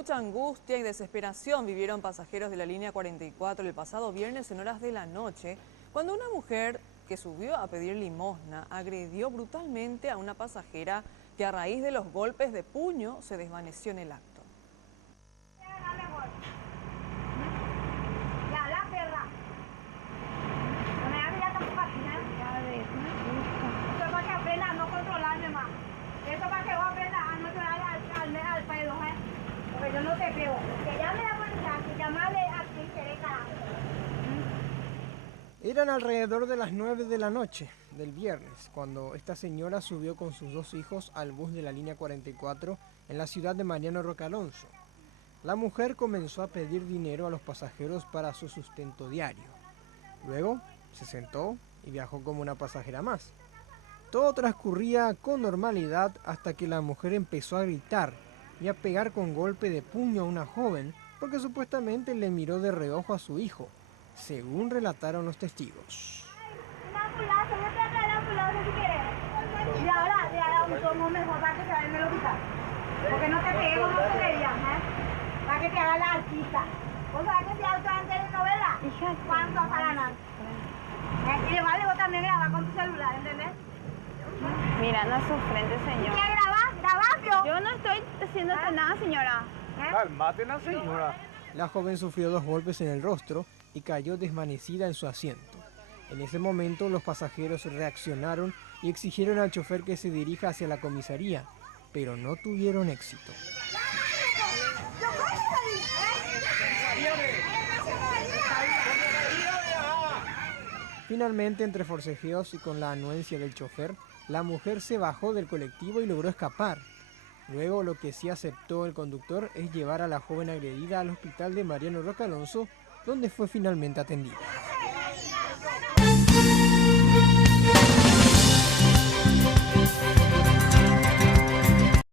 Mucha angustia y desesperación vivieron pasajeros de la línea 44 el pasado viernes en horas de la noche, cuando una mujer que subió a pedir limosna agredió brutalmente a una pasajera que a raíz de los golpes de puño se desvaneció en el acto. Eso para que vos aprendas a no llorar al pedo, porque yo no te creo. Que llame la policía, que llamarle a quien quiere carajo. Eran alrededor de las 9 de la noche del viernes, cuando esta señora subió con sus dos hijos al bus de la línea 44 en la ciudad de Mariano Roque Alonso. La mujer comenzó a pedir dinero a los pasajeros para su sustento diario. Luego se sentó y viajó como una pasajera más. Todo transcurría con normalidad hasta que la mujer empezó a gritar y a pegar con golpe de puño a una joven porque supuestamente le miró de reojo a su hijo, según relataron los testigos. Una ambulancia, yo te trae la ambulancia si quieres. Y ahora un tomo mejor para que se vaya en el hospital. Porque no te pegué como te veías, para que te haga la artista. ¿Vos sabés que si auto antes de novela? ¿Cuánto para nada? Y le vale vos también grabar con tu celular, ¿entendés? Mirando a su frente, señor. ¿Qué grabás? ¿Grabás, Yo no estoy haciendo nada, señora. Calmate la señora. La joven sufrió 2 golpes en el rostro y cayó desvanecida en su asiento. En ese momento los pasajeros reaccionaron y exigieron al chofer que se dirija hacia la comisaría, pero no tuvieron éxito. Finalmente, entre forcejeos y con la anuencia del chofer, la mujer se bajó del colectivo y logró escapar. Luego, lo que sí aceptó el conductor es llevar a la joven agredida al hospital de Mariano Roque Alonso, donde fue finalmente atendida.